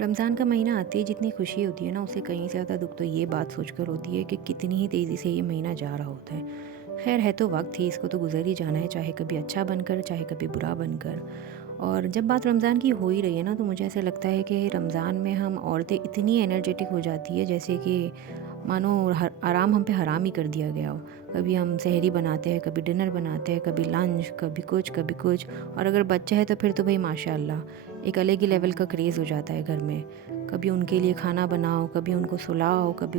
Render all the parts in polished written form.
रमज़ान का महीना आते ही जितनी खुशी होती है ना, उससे कहीं ज़्यादा दुख तो ये बात सोचकर होती है कि कितनी ही तेज़ी से ये महीना जा रहा होता है। खैर है तो वक्त ही, इसको तो गुजर ही जाना है, चाहे कभी अच्छा बनकर चाहे कभी बुरा बनकर। और जब बात रमज़ान की हो ही रही है ना, तो मुझे ऐसा लगता है कि रमज़ान में हम औरतें इतनी एनर्जेटिक हो जाती है जैसे कि मानो आराम हम पे हराम ही कर दिया गया हो। कभी हम सहरी बनाते हैं, कभी डिनर बनाते हैं, कभी लंच, कभी कुछ कभी कुछ। और अगर बच्चा है तो फिर तो भाई माशाल्लाह, एक अलग ही लेवल का क्रेज़ हो जाता है घर में। कभी उनके लिए खाना बनाओ, कभी उनको सुलाओ, कभी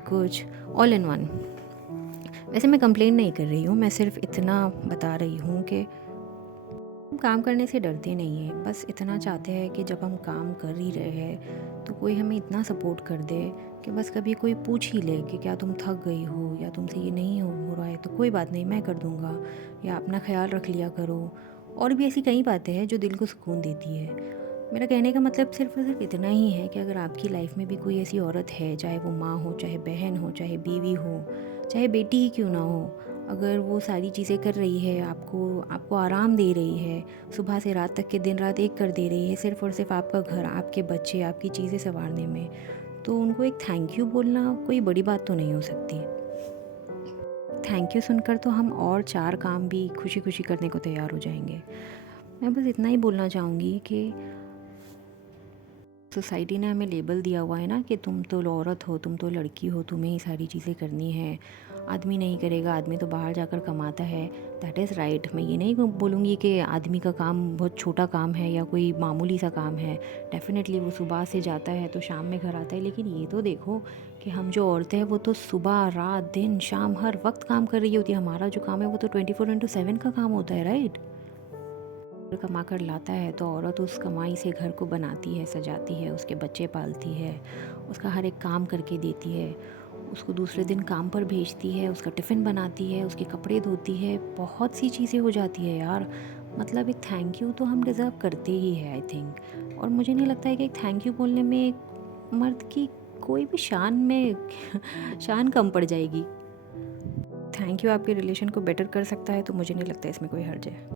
कुछ, ऑल इन वन। वैसे मैं कंप्लेन नहीं कर रही हूँ, मैं सिर्फ इतना बता रही हूँ कि हम काम करने से डरते नहीं हैं, बस इतना चाहते हैं कि जब हम काम कर ही रहे हैं तो कोई हमें इतना सपोर्ट कर दे कि बस कभी कोई पूछ ही ले कि क्या तुम थक गई हो या तुमसे ये नहीं हो रहा है, तो कोई बात नहीं, मैं कर दूँगा, या अपना ख्याल रख लिया करो। और भी ऐसी कई बातें हैं जो दिल को सुकून देती है। मेरा कहने का मतलब सिर्फ़ और सिर्फ इतना ही है कि अगर आपकी लाइफ़ में भी कोई ऐसी औरत है, चाहे वो माँ हो, चाहे बहन हो, चाहे बीवी हो, चाहे बेटी ही क्यों ना हो, अगर वो सारी चीज़ें कर रही है, आपको आपको आराम दे रही है, सुबह से रात तक के दिन रात एक कर दे रही है, सिर्फ़ और सिर्फ आपका घर, आपके बच्चे, आपकी चीज़ें सँवारने में, तो उनको एक थैंक यू बोलना कोई बड़ी बात तो नहीं हो सकती। थैंक यू सुनकर तो हम और 4 काम भी खुशी-खुशी करने को तैयार हो जाएँगे। मैं बस इतना ही बोलना चाहूँगी कि सोसाइटी ने हमें लेबल दिया हुआ है ना कि तुम तो औरत हो, तुम तो लड़की हो, तुम्हें ही सारी चीज़ें करनी है, आदमी नहीं करेगा, आदमी तो बाहर जाकर कमाता है। That is right. मैं ये नहीं बोलूँगी कि आदमी का काम बहुत छोटा काम है या कोई मामूली सा काम है। डेफ़िनेटली वो सुबह से जाता है तो शाम में घर आता है, लेकिन ये तो देखो कि हम जो औरतें हैं वो तो सुबह, रात, दिन, शाम हर वक्त काम कर रही होती है। हमारा जो काम है वो तो 24/7 का काम होता है, राइट? कमा कर लाता है तो औरत उस कमाई से घर को बनाती है, सजाती है, उसके बच्चे पालती है, उसका हर एक काम करके देती है, उसको दूसरे दिन काम पर भेजती है, उसका टिफ़िन बनाती है, उसके कपड़े धोती है, बहुत सी चीज़ें हो जाती है यार। मतलब एक थैंक यू तो हम डिज़र्व करते ही है, आई थिंक। और मुझे नहीं लगता है कि एक थैंक यू बोलने में एक मर्द की कोई भी शान में शान कम पड़ जाएगी। थैंक यू आपके रिलेशन को बेटर कर सकता है, तो मुझे नहीं लगता इसमें कोई हर्ज है।